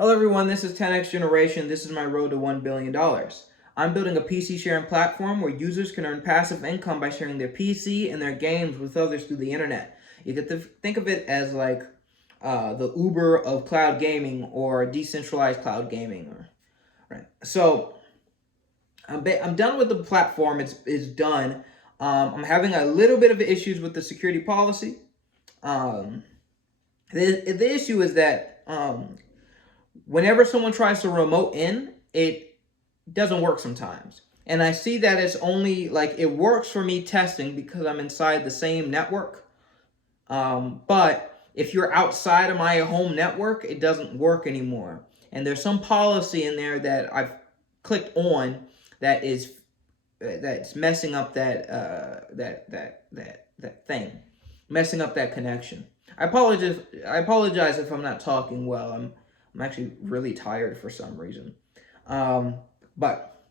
Hello everyone, this is 10X Generation. This is my road to $1 billion. I'm building a PC sharing platform where users can earn passive income by sharing their PC and their games with others through the internet. You get to think of it as like the Uber of cloud gaming or decentralized cloud gaming. Right. So I'm done with the platform. It's done. I'm having a little bit of issues with the security policy. Um, the issue is that whenever someone tries to remote in, it doesn't work sometimes. And I see that it's only like it works for me testing because I'm inside the same network. But if you're outside of my home network, it doesn't work anymore. And there's some policy in there that I've clicked on that is that's messing up that thing, messing up that connection. I apologize if I'm not talking well. I'm actually really tired for some reason. Um, but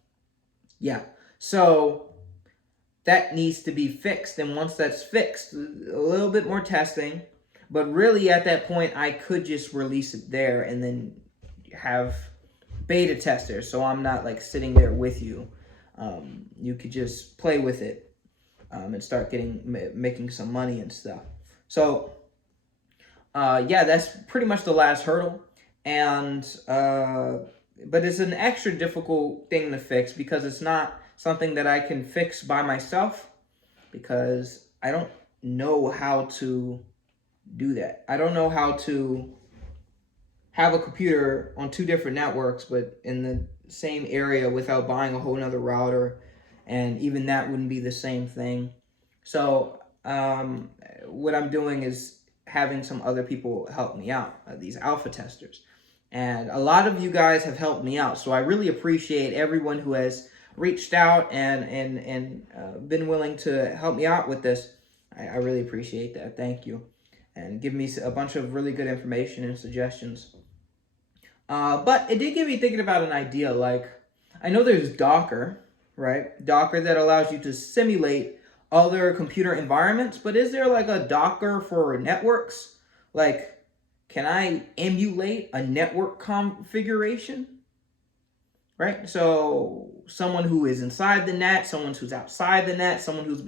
yeah, so that needs to be fixed. And once that's fixed, a little bit more testing. But really, at that point, I could just release it there and then have beta testers. So I'm not like sitting there with you. You could just play with it and start making some money and stuff. So yeah, that's pretty much the last hurdle. And but it's an extra difficult thing to fix because it's not something that I can fix by myself because I don't know how to do that. I don't know how to have a computer on two different networks but in the same area without buying a whole nother router, and even that wouldn't be the same thing. So what I'm doing is having some other people help me out, these alpha testers. And a lot of you guys have helped me out. So I really appreciate everyone who has reached out and been willing to help me out with this. I really appreciate that. Thank you. And give me a bunch of really good information and suggestions. But it did get me thinking about an idea. Like, I know there's Docker, right? Docker that allows you to simulate other computer environments, but is there like a Docker for networks? Like, can I emulate a network configuration? Right? So someone who is inside the NAT, someone who's outside the NAT, someone who's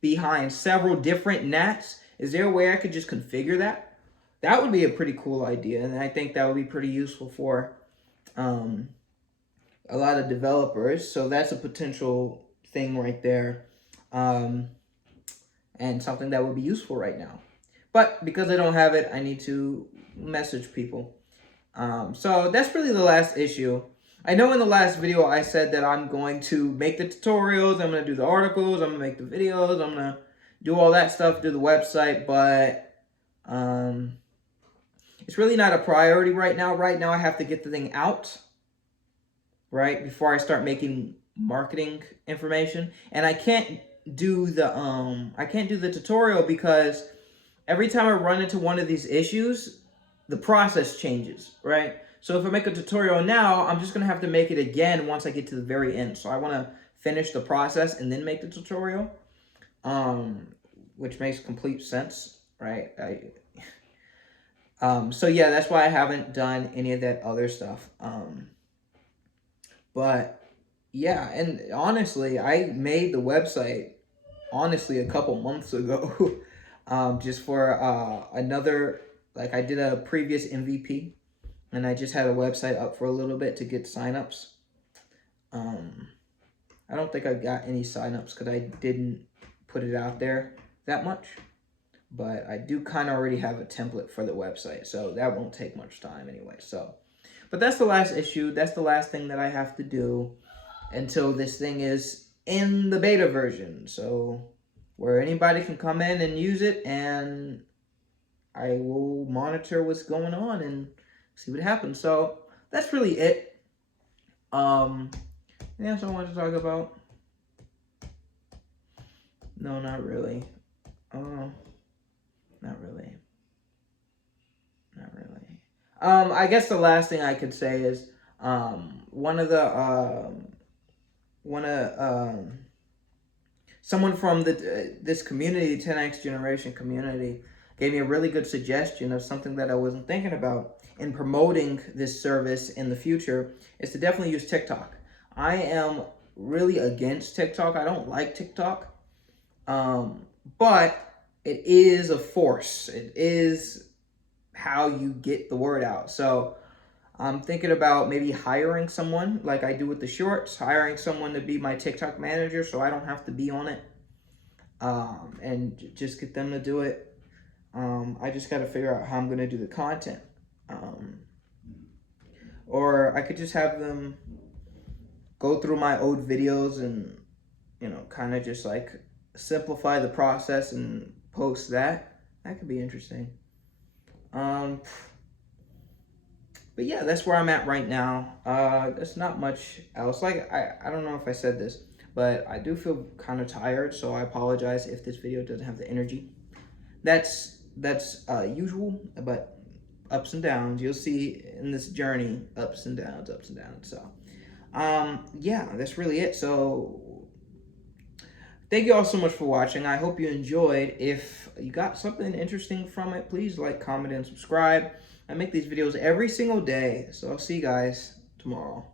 behind several different NATs. Is there a way I could just configure that? That would be a pretty cool idea, and I think that would be pretty useful for a lot of developers. So that's a potential thing right there, and something that would be useful right now. But because I don't have it, I need to message people. So that's really the last issue. I know in the last video I said that I'm going to make the tutorials, I'm going to do the articles, I'm going to make the videos, I'm going to do all that stuff, do the website, but it's really not a priority right now. Right now I have to get the thing out, right, before I start making marketing information. And I can't do the tutorial because every time I run into one of these issues, the process changes, right? So if I make a tutorial now, I'm just gonna have to make it again once I get to the very end. So I wanna finish the process and then make the tutorial, which makes complete sense, right? So yeah, that's why I haven't done any of that other stuff. But yeah, and honestly, I made the website honestly a couple months ago. Just for another, like I did a previous MVP and I just had a website up for a little bit to get signups. I don't think I got any signups because I didn't put it out there that much, but I do kind of already have a template for the website, so that won't take much time anyway. So, but that's the last issue. That's the last thing that I have to do until this thing is in the beta version. So where anybody can come in and use it, and I will monitor what's going on and see what happens. So that's really it. Anything else I wanted to talk about? No, not really. Not really. Not really. I guess the last thing I could say is someone from this community, 10X Generation community, gave me a really good suggestion of something that I wasn't thinking about in promoting this service in the future, is to definitely use TikTok. I am really against TikTok. I don't like TikTok. But it is a force. It is how you get the word out. So I'm thinking about maybe hiring someone like I do with the shorts, hiring someone to be my TikTok manager so I don't have to be on it, and just get them to do it. I just got to figure out how I'm going to do the content. Or I could just have them go through my old videos and, kind of just like simplify the process and post that. That could be interesting. But yeah, that's where I'm at right now. There's not much else. Like, I don't know if I said this, but I do feel kind of tired, so I apologize if this video doesn't have the energy. That's usual, but ups and downs. You'll see in this journey, ups and downs, ups and downs. So, yeah, that's really it. So, thank you all so much for watching. I hope you enjoyed. If you got something interesting from it, please like, comment, and subscribe. I make these videos every single day, so I'll see you guys tomorrow.